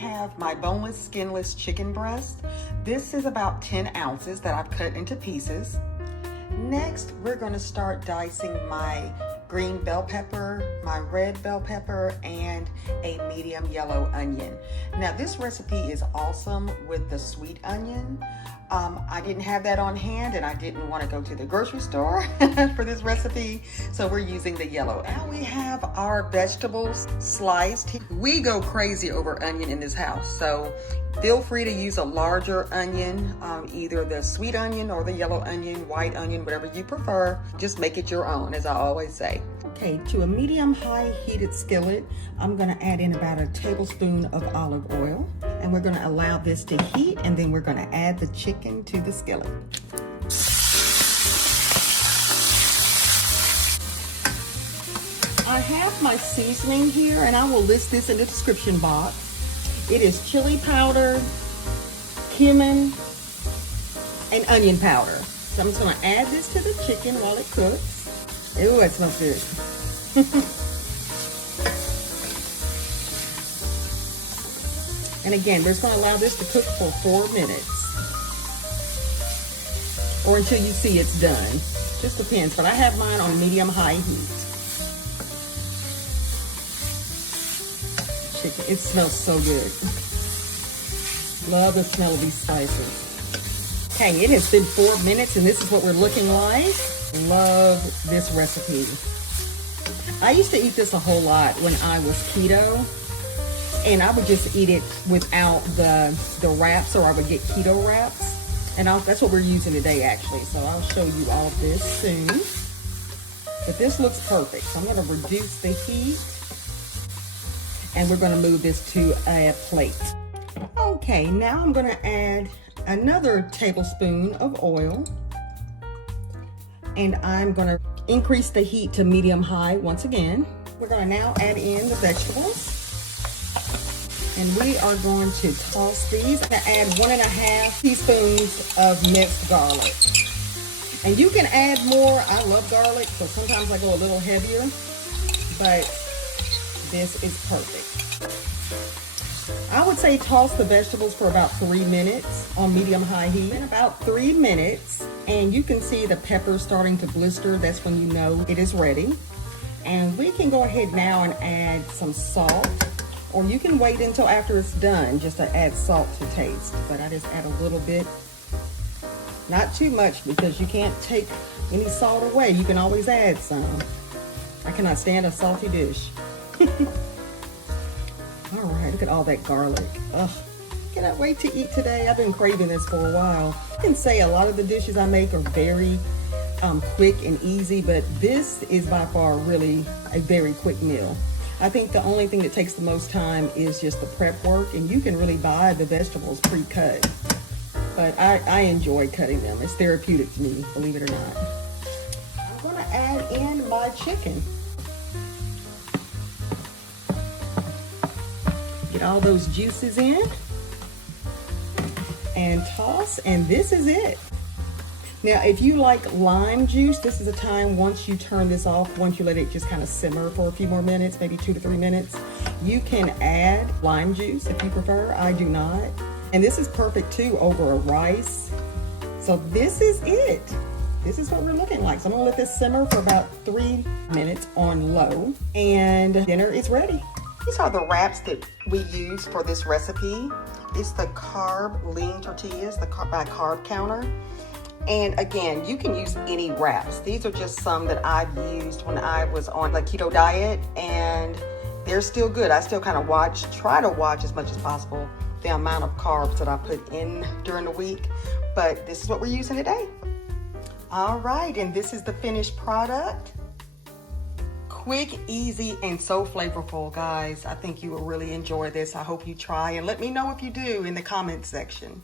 have my boneless, skinless chicken breast. This is about 10 ounces that I've cut into pieces. Next, we're going to start dicing my green bell pepper, my red bell pepper, and a medium yellow onion. Now, this recipe is awesome with the sweet onion. I didn't have that on hand, and I didn't want to go to the grocery store for this recipe, so we're using the yellow. Now we have our vegetables sliced. We go crazy over onion in this house, so feel free to use a larger onion, either the sweet onion or the yellow onion, white onion, whatever you prefer. Just make it your own, as I always say. Okay, to a medium-high heated skillet, I'm gonna add in about a tablespoon of olive oil, and we're gonna allow this to heat, and then we're gonna add the chicken to the skillet. I have my seasoning here, and I will list this in the description box. It is chili powder, cumin, and onion powder. So I'm just gonna add this to the chicken while it cooks. Ooh, it smells good. And again, we're just gonna allow this to cook for 4 minutes. Or until you see it's done. Just depends, but I have mine on medium-high heat. Chicken, it smells so good. Love the smell of these spices. Okay, it has been 4 minutes and this is what we're looking like. Love this recipe. I used to eat this a whole lot when I was keto, and I would just eat it without the wraps, or I would get keto wraps, and that's what we're using today actually, so I'll show you all of this soon. But this looks perfect, so I'm going to reduce the heat, and we're going to move this to a plate. Okay, now I'm going to add another tablespoon of oil, and I'm going to increase the heat to medium-high once again. We're going to now add in the vegetables, and we are going to toss these. I'm going to add 1.5 teaspoons of minced garlic, and you can add more. I love garlic, so sometimes I go a little heavier, but this is perfect. I would say toss the vegetables for about 3 minutes on medium-high heat. In about 3 minutes, and you can see the pepper starting to blister. That's when you know it is ready. And we can go ahead now and add some salt, or you can wait until after it's done just to add salt to taste. But I just add a little bit, not too much, because you can't take any salt away. You can always add some. I cannot stand a salty dish. All right, look at all that garlic. Ugh, cannot wait to eat today. I've been craving this for a while. I can say a lot of the dishes I make are very quick and easy, but this is by far really a very quick meal. I think the only thing that takes the most time is just the prep work, and you can really buy the vegetables pre-cut. But I enjoy cutting them. It's therapeutic to me, believe it or not. I'm gonna add in my chicken. Get all those juices in and toss, and this is it. Now, if you like lime juice, this is a time once you turn this off, once you let it just kind of simmer for a few more minutes, maybe 2 to 3 minutes, you can add lime juice if you prefer. I do not. And this is perfect too over a rice. So this is it. This is what we're looking like. So I'm gonna let this simmer for about 3 minutes on low, and dinner is ready. These are the wraps that we use for this recipe. It's the Carb lean tortillas, by Carb Counter. And again, you can use any wraps. These are just some that I've used when I was on the keto diet, and they're still good. I still kind of try to watch as much as possible the amount of carbs that I put in during the week, but this is what we're using today. All right, and this is the finished product. Quick, easy, and so flavorful, guys. I think you will really enjoy this. I hope you try, and let me know if you do in the comment section.